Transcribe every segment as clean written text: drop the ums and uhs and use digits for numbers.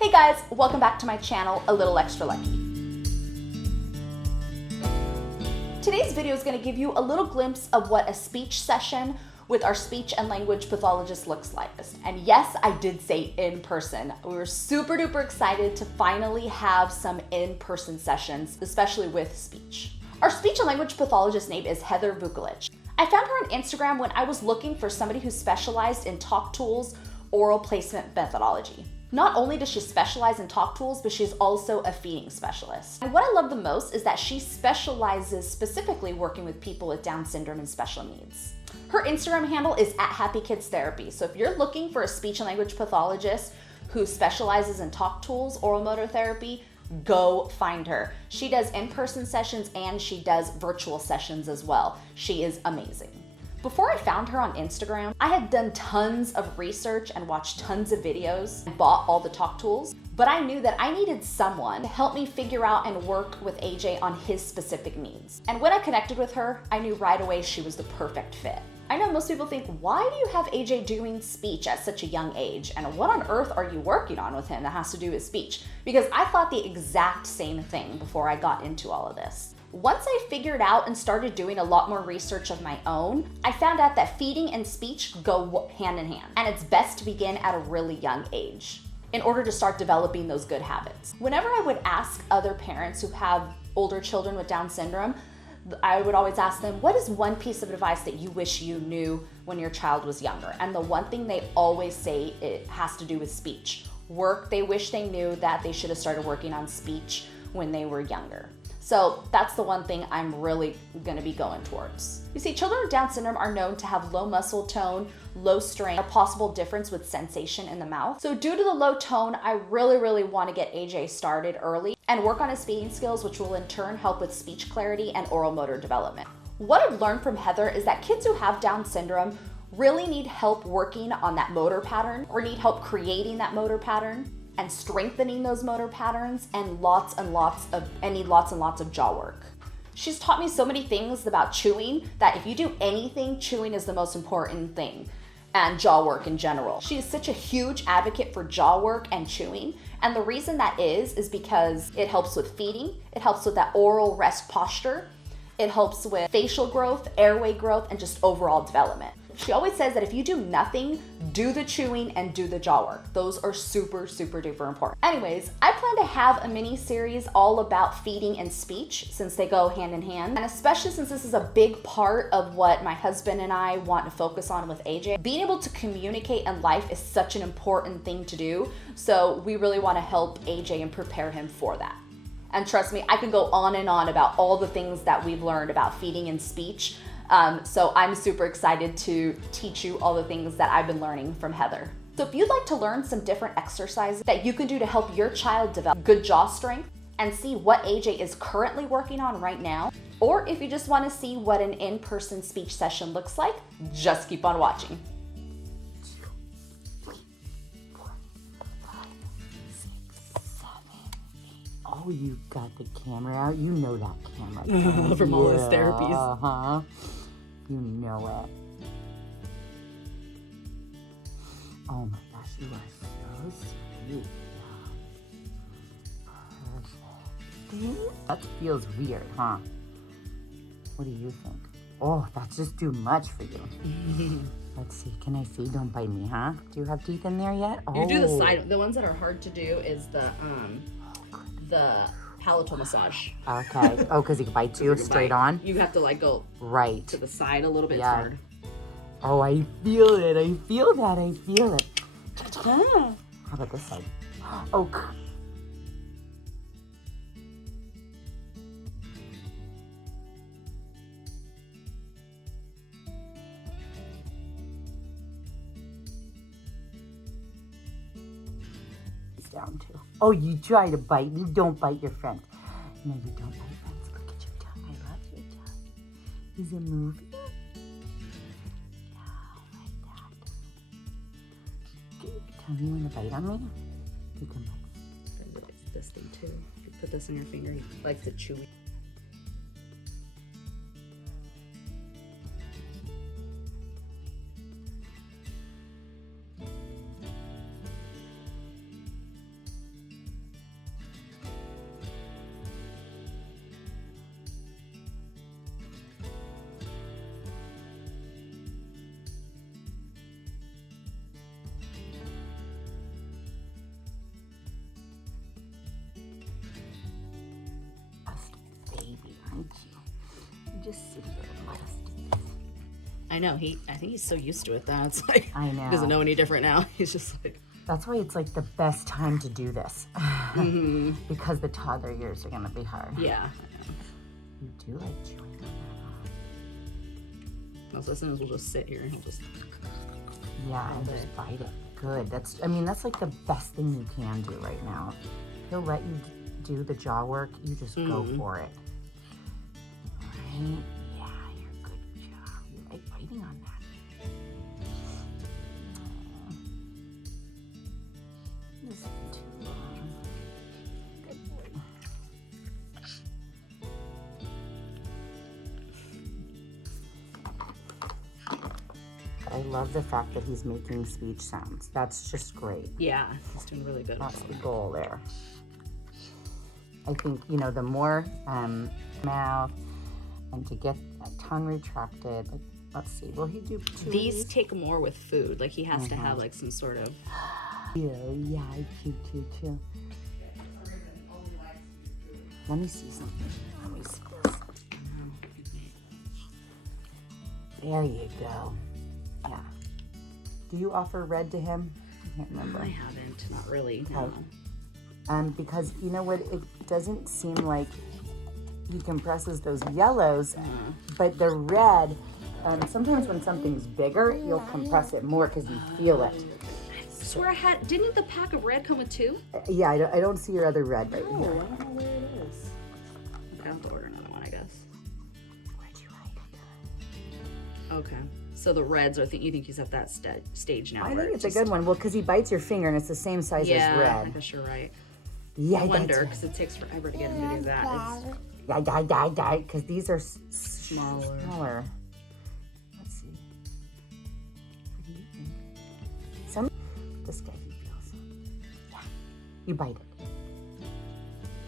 Hey guys, welcome back to my channel, A Little Extra Lucky. Today's video is going to give you a little glimpse of what a speech session with our speech and language pathologist looks like. And yes, I did say in person. We were super duper excited to finally have some in-person sessions, especially with speech. Our speech and language pathologist name is Heather Vukelich. I found her on Instagram when I was looking for somebody who specialized in talk tools, oral placement methodology. Not only does she specialize in talk tools, but she's also a feeding specialist. And what I love the most is that she specializes specifically working with people with Down syndrome and special needs. Her Instagram handle is @HappyKidsTherapy. So if you're looking for a speech and language pathologist who specializes in talk tools, oral motor therapy, go find her. She does in-person sessions and she does virtual sessions as well. She is amazing. Before I found her on Instagram, I had done tons of research and watched tons of videos and bought all the talk tools, but I knew that I needed someone to help me figure out and work with AJ on his specific needs. And when I connected with her, I knew right away she was the perfect fit. I know most people think, why do you have AJ doing speech at such a young age? And what on earth are you working on with him that has to do with speech? Because I thought the exact same thing before I got into all of this. Once I figured out and started doing a lot more research of my own, I found out that feeding and speech go hand in hand, and it's best to begin at a really young age in order to start developing those good habits. Whenever I would ask other parents who have older children with Down syndrome, I would always ask them, what is one piece of advice that you wish you knew when your child was younger? And the one thing they always say, it has to do with speech. They wish they knew that they should have started working on speech when they were younger. So that's the one thing I'm really gonna be going towards. You see, children with Down syndrome are known to have low muscle tone, low strength, a possible difference with sensation in the mouth. So due to the low tone, I really wanna get AJ started early and work on his speaking skills, which will in turn help with speech clarity and oral motor development. What I've learned from Heather is that kids who have Down syndrome really need help working on that motor pattern or need help creating that motor pattern and strengthening those motor patterns and lots and lots of jaw work. She's taught me so many things about chewing that if you do anything, chewing is the most important thing, and jaw work in general. She is such a huge advocate for jaw work and chewing, and the reason that is because it helps with feeding, it helps with that oral rest posture, it helps with facial growth, airway growth, and just overall development. She always says that if you do nothing, do the chewing and do the jaw work. Those are super duper important. Anyways, I plan to have a mini series all about feeding and speech since they go hand in hand. And especially since this is a big part of what my husband and I want to focus on with AJ. Being able to communicate in life is such an important thing to do. So we really want to help AJ and prepare him for that. And trust me, I could go on and on about all the things that we've learned about feeding and speech. So I'm super excited to teach you all the things that I've been learning from Heather. So if you'd like to learn some different exercises that you can do to help your child develop good jaw strength and see what AJ is currently working on right now, or if you just want to see what an in-person speech session looks like, just keep on watching. Oh, you got the camera out. You know that camera. From all his therapies. Uh-huh. You know it. Oh my gosh, you are so sweet. Perfect. That feels weird, huh? What do you think? Oh, that's just too much for you. Let's see. Can I see? Don't bite me, huh? Do you have teeth in there yet? You do the side. The ones that are hard to do is the palatal massage. Okay. Oh, because he bites you straight on? You have to like go right to the side a little bit. Yeah. Hard. Oh, I feel it. I feel that. I feel it. How about this side? Oh. Down too. Oh, you try to bite. You don't bite your friends. No, you don't bite friends. Look at your tongue. I love your tongue. Is it moving? Oh, like that. Tell me you want to bite on me? You can bite. This thing too. If you put this on your finger, he likes to chew. just sit here and let us do this. I know, I think he's so used to it that it's like, I know. he doesn't know any different now. He's just like. That's why it's like the best time to do this. Because the toddler years are gonna be hard. Yeah, I know. You do like chewing on that. Also, as soon as we'll just sit here and he'll just. Yeah, and just bite it. Good. That's like the best thing you can do right now. He'll let you do the jaw work. You just go for it. Right? Yeah, you're a good job. You like biting on that. This isn't too long. Good boy. I love the fact that he's making speech sounds. That's just great. Yeah, he's doing really good. That's the goal there. I think, the more mouth and to get that tongue retracted. Like, let's see, will he do 2 These take more with food. Like he has to have like some sort of. Yeah, chew. Let me see something. Let me see this. There you go. Yeah. Do you offer red to him? I can't remember. I haven't, not really. Okay. No. Because you know what? It doesn't seem like he compresses those yellows, but the red, sometimes when something's bigger, you'll compress it more because you feel it. I swear didn't the pack of red come with 2? Yeah, I don't see your other red right Oh, here. I don't know where it is. Okay, I'll have to order another one, I guess. Where'd you hide it? Okay. So the reds are, you think he's at that stage now? I where think it's a good one. Well, because he bites your finger and it's the same size as I red. guess you're right. Yeah, I wonder, because it takes forever to get him to do that. It's Die, because these are smaller. Let's see. What do you think? This guy he feels. Yeah, you bite it.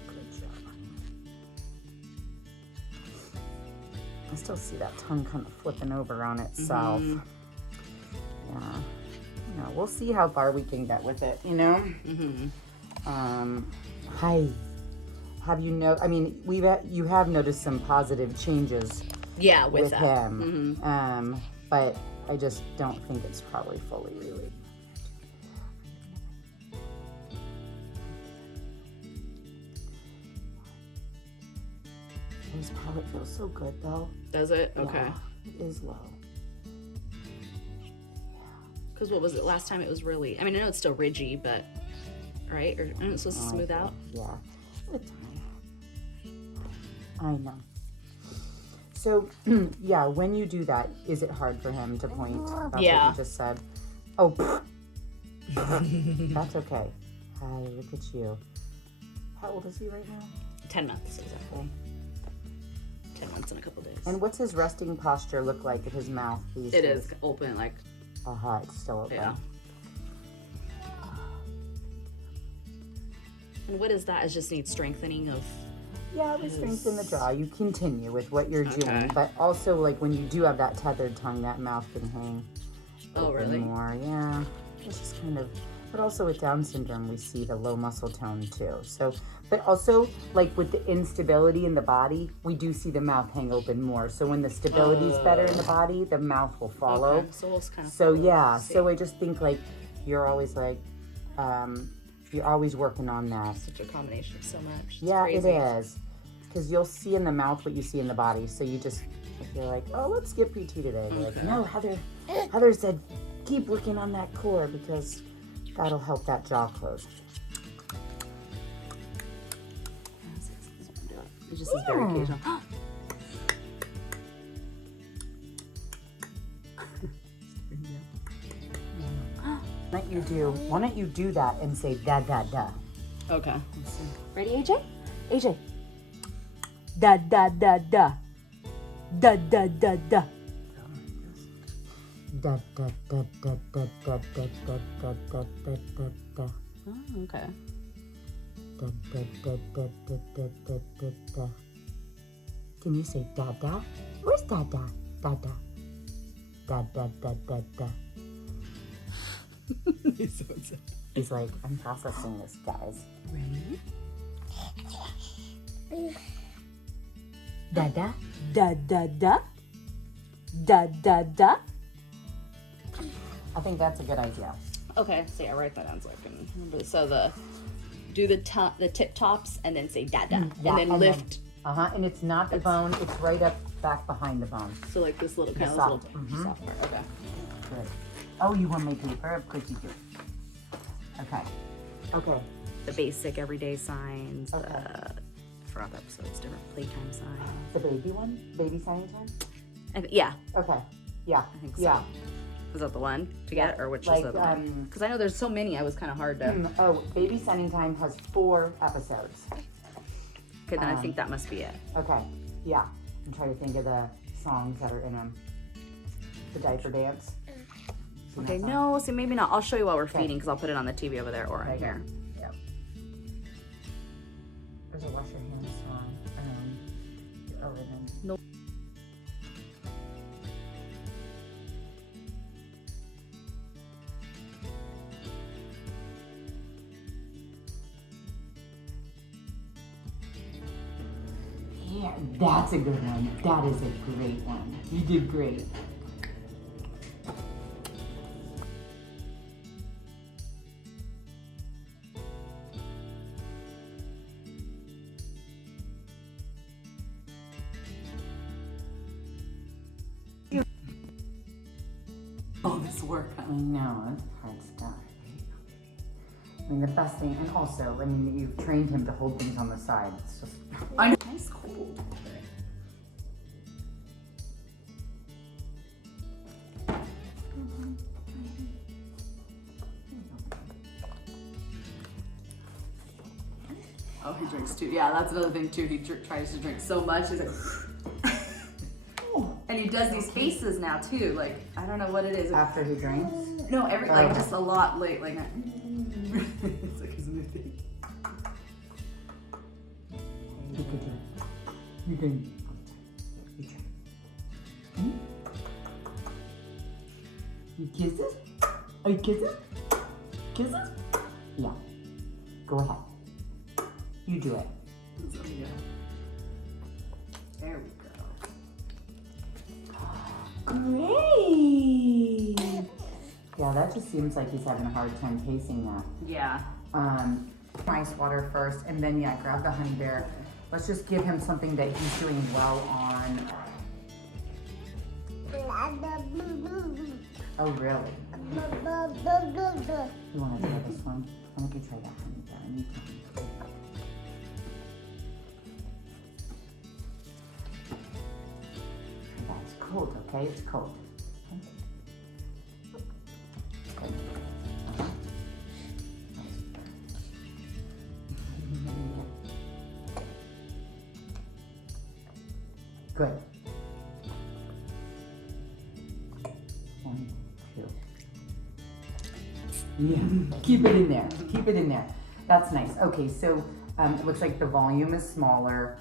Good job. I still see that tongue kind of flipping over on itself. Yeah. We'll see how far we can get with it, Hi. Have you you have noticed some positive changes with that. him. But I just don't think it's probably fully really. His palate feels so good though. Does it? Okay. Yeah, it is low. Because what was it last time? It was really, I know it's still ridgy, but, right? Or isn't it supposed to smooth out? Yeah. With time. I know. So, yeah, when you do that, is it hard for him to point? That's what you just said. Oh, that's okay. Hi, look at you. How old is he right now? 10 months, exactly. 10 months in a couple days. And what's his resting posture look like at his mouth these days? It is open, like. It's still open. Yeah. And what is that? It just needs strengthening of. Yeah, we strengthen the jaw. You continue with what you're doing, but also like when you do have that tethered tongue, that mouth can hang. Really? More, yeah. It's just kind of. But also with Down syndrome, we see the low muscle tone too. So, but also like with the instability in the body, we do see the mouth hang open more. So when the stability is better in the body, the mouth will follow. Okay. So we'll kind of. So yeah. So I just think like you're always like. You're always working on that. Such a combination of so much. It's yeah, crazy. it is. Because you'll see in the mouth what you see in the body. So you just, if you're like, oh, let's skip PT today. You're like, no, Heather said, keep working on that core because that'll help that jaw close. It just is very occasional. Why don't you do that and say da da da? Okay. Ready, AJ? AJ. Da da da da. Da da da da. Da da da da da da da da da da da da. Oh, okay. Da da da da da da da da da. Can you say da da? Where's da da? Da da. Da da da da da. He's like, I'm processing this, guys. Ready? Da da. Da da da. Da da da. I think that's a good idea. Okay, so yeah, write that down so I can remember. So do the tip tops and then say da da, Yeah, and then lift. And it's not the bone, it's right up back behind the bone. So like this little kind of soft. little soft part. Okay. Good. Oh, you want my paper? Of course you do. Okay. Okay. The basic everyday signs. Okay. For all the episodes, different playtime signs. The baby one? Baby signing time? Yeah, Okay. Yeah. I think so. Yeah. Is that the one to get, or which Like, is the other one? Because I know there's so many. I was kind of hard to. Oh, baby signing time has 4 episodes. Okay, then I think that must be it. Okay. Yeah. I'm trying to think of the songs that are in them. The diaper dance. Seen Okay, that song? no, so maybe not. I'll show you while we're feeding because I'll put it on the TV over there or Right right here. Yep. There's a wash your hands song. Other than Nope. Yeah, that's a good one. That is a great one. You did great. All this work. I know, that's hard stuff. I mean, the best thing, and also, I mean, you've trained him to hold things on the side. It's just, I know. It's cold. Oh, he drinks too. Yeah, that's another thing too. He tries to drink so much. He's like, and he does these faces now too. Like, I don't know what it is. after he drinks. No, like just a lot late, like that. It's like his new thing. You can do it. You can. You try. You kisses? Are you kisses? Kisses? Yeah. Go ahead. You do it. There we go. Great. Yeah, that just seems like he's having a hard time pacing that. Yeah. Ice water first, and then yeah, grab the honey bear. Let's just give him something that he's doing well on. Oh, really? You want to try this one? Why don't you try that honey bear? Anytime. That's cold, okay? It's cold. Good. 1, 2. Yeah, keep it in there. Keep it in there. That's nice. Okay, so it looks like the volume is smaller.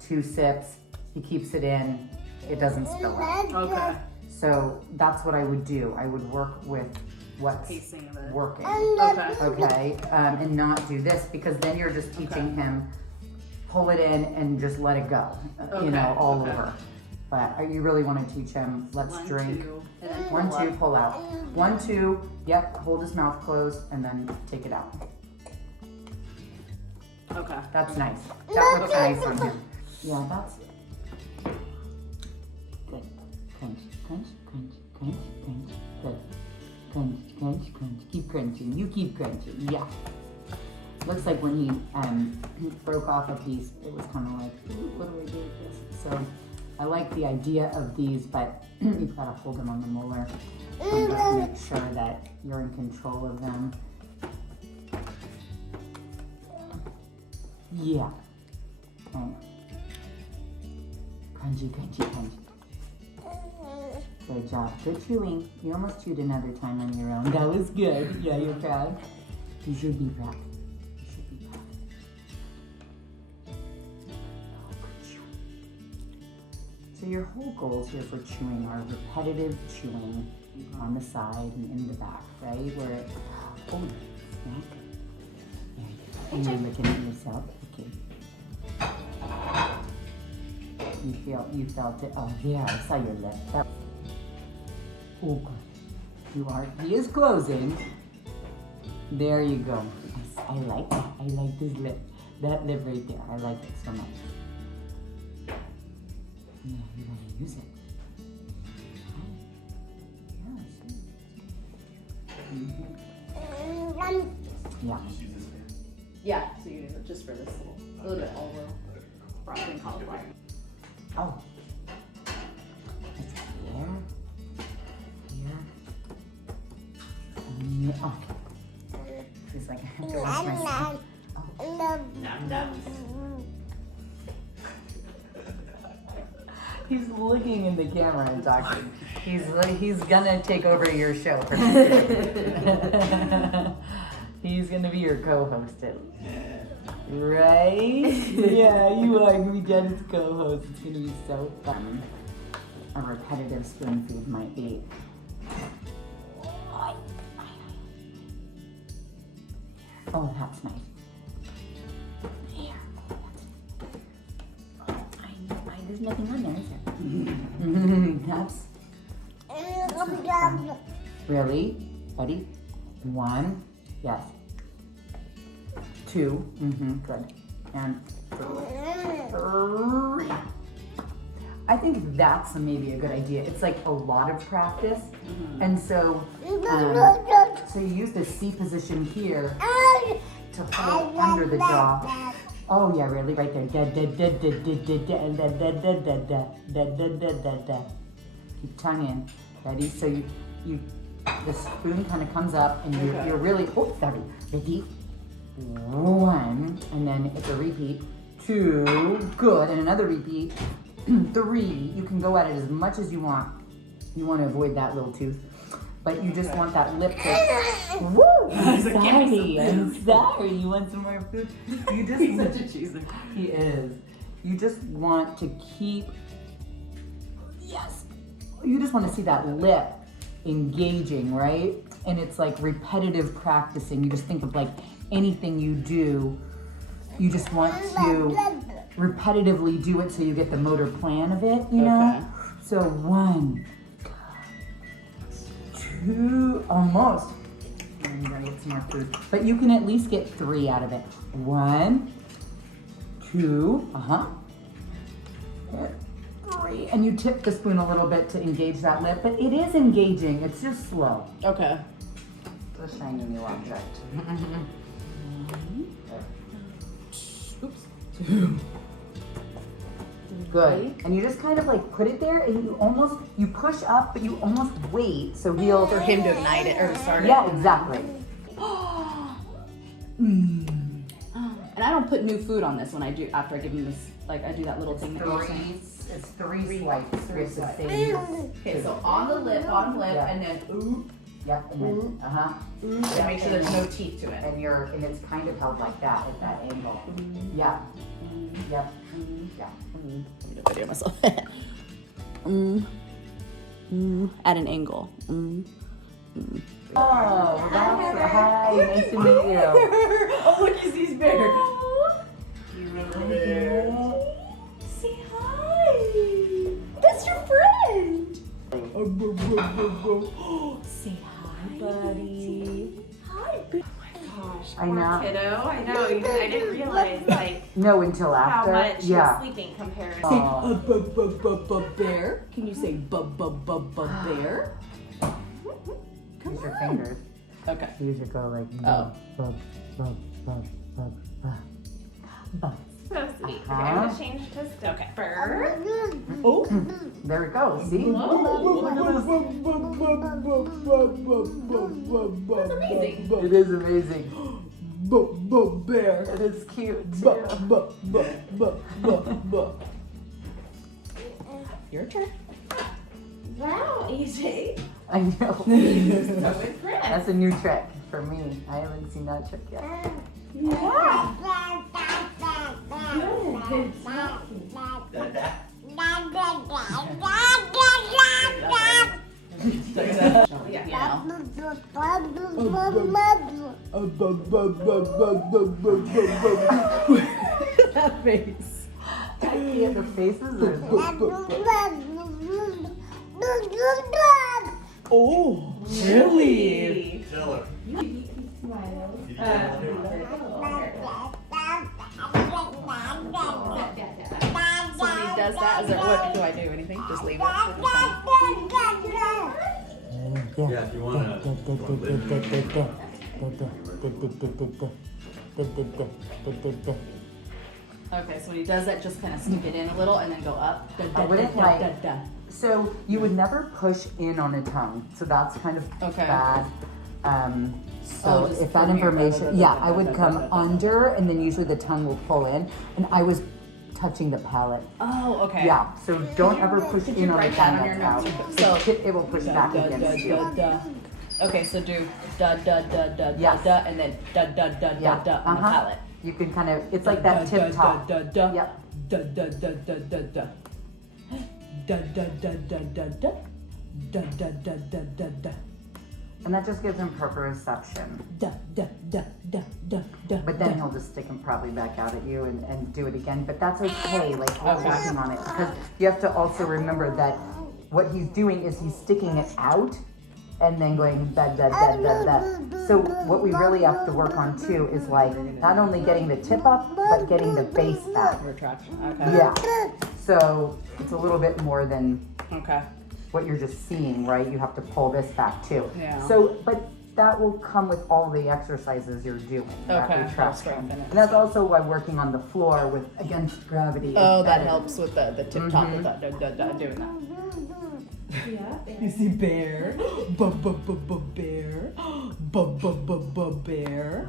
2 sips. He keeps it in. It doesn't spill out. Okay. So that's what I would do. I would work with what's Pacing of it. working. Okay. Okay, and not do this because then you're just teaching him pull it in and just let it go, you know, all over. But you really want to teach him, let's 1, drink. 2, and then 1, pull 2, up. pull out. 1, 2, yep, hold his mouth closed and then take it out. Okay. That's nice. That looks nice on him. Yeah, that's good. Crunch, crunch, crunch, crunch, crunch. Good. Crunch, crunch, crunch. Keep crunching. You keep crunching. Yeah. Looks like when he broke off a piece, it was kind of like, ooh, what do I do with this? So I like the idea of these, but you've got to hold them on the molar and just make sure that you're in control of them. Yeah. Okay. Crunchy, crunchy, crunchy. Good job. Good chewing. You almost chewed another time on your own. That was good. Yeah, you're proud. You should be proud. You should be proud. Oh, good chewing. So your whole goals here for chewing are repetitive chewing on the side and in the back, right? Where it, oh, snack. There you go. And you're looking at yourself. Okay. You felt it. Oh, yeah, I saw your lip. Oh, good. He is closing. There you go. Yes, I like that. I like this lip. That lip right there. I like it so much. Yeah, you gotta use it. Yeah. Yeah, so you use it just for this little bit all over broccoli cauliflower. Oh. It's here. Here. Yeah. Oh. Feels like I have to wash my skin. He's looking in the camera and talking. He's gonna take over your show. He's gonna be your co-host. Right? Yeah, you are gonna be Jen's co-host. It's gonna be so fun. A repetitive spoon feed might be. Oh, that's nice. There. There's nothing on there, is there? That's really, buddy. 1, yes. 2, good. And 3. I think that's maybe a good idea. It's like a lot of practice, and so so you use the C position here to hold under the jaw. Oh yeah, really, right there. Keep tongue in. Ready? So you the spoon kind of comes up, and you're really. Oh, sorry. Ready? 1, and then it's a repeat. 2, good, and another repeat. 3, you can go at it as much as you want. You want to avoid that little tooth, but you just want that lip to. Woo! I'm sorry. You want some more food? You just He's such a cheeser. He is. You just want to keep. Yes. You just want to see that lip engaging, right? And it's like repetitive practicing. You just think of like anything you do. You just want to repetitively do it so you get the motor plan of it, you know? So 1, 2, almost. And you gotta get some more food. But you can at least get 3 out of it. 1, 2, 3. And you tip the spoon a little bit to engage that lip, but it is engaging. It's just slow. Okay. The shiny new object. Oops. 2. Good. And you just kind of like put it there, and you push up, but you almost wait so he'll. For him to ignite it or start it. Yeah, exactly. And I don't put new food on this when I do, after I give him this, like I do that little thing. It's 3 swipes. 3 swipes. Okay, so on the lip, bottom lip, Yeah. and then ooh, Yep, and then, and make sure there's no teeth to it. And it's kind of held like that at that angle. Yeah. Yep. Yeah. I'm gonna video myself. At an angle. Oh, that's hi. Nice to meet you. Oh, look, he's bear. Say hi. That's your friend. Say hi, buddy. Hi. Oh my gosh. I know. Kiddo, I know. I didn't realize like No, until how after. much he Yeah. was sleeping compared to. Say bear. Can you say bear? Use your fingers. Okay. You should go like Oh. bub. So sweet. Okay, I'm gonna change to Stuffer. Oh. There we go. See? That's amazing. It is amazing. Bear. It is cute too. Your turn. Wow, AJ. I know. So impressed. That's a new trick for me. I haven't seen that trick yet. Yeah. Yeah. That face. can't. The faces are... Oh, really? Tell her. So when he does that, is there, what do I do? Anything? Just leave it? Yeah, if you want Okay, so when he does that, just kind of sneak it in a little and then go up. I wouldn't like... So you would never push in on a tongue. So that's kind of bad. So just if that from here, information... Yeah, I would come under and then usually the tongue will pull in. And I was touching the palate. Oh, okay. Yeah, so don't ever push in on a write tongue that on that's your out. notes? So it will push back against you. Okay, so do da da da da da Yes. da and then da da da da da on the palate. You can kind of... It's like that tip top. Da da Yep. da da da da da da da da da da da da da da da da da da And that just gives him proprioception. da da da da da da. But then he'll just stick him probably back out at you and do it again. But that's okay, like we're working on it. Because you have to also remember that what he's doing is he's sticking it out and then going da da da da da. So what we really have to work on too is like not only getting the tip up, but getting the base back. Retraction. Okay. Yeah. So it's a little bit more than Okay. what you're just seeing, right? You have to pull this back too. Yeah. So, but that will come with all the exercises you're doing. that Okay. retraction. I'll strengthen it. And that's also why working on the floor with against gravity. Oh, is that better. helps with the tip top with that da da da doing that. Yeah. You see bear, bear, bear, bear.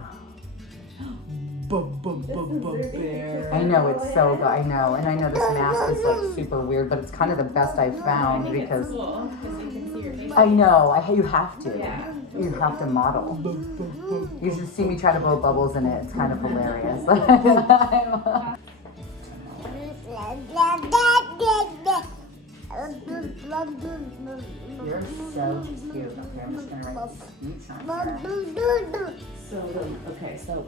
I know it's so good. I know, and I know this mask is like super weird, but it's kind of the best I've found because Cool, because you can see your face. I know. You have to. Yeah. You have to model. You should see me try to blow bubbles in it. It's kind of hilarious. You're so cute. Okay, I'm just gonna write speech on here. So okay, so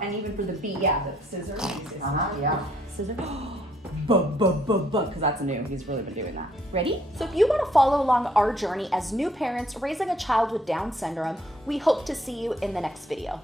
and even for the B, yeah, the scissors. Yeah. Scissor. Because that's new. He's really been doing that. Ready? So if you want to follow along our journey as new parents raising a child with Down syndrome, we hope to see you in the next video.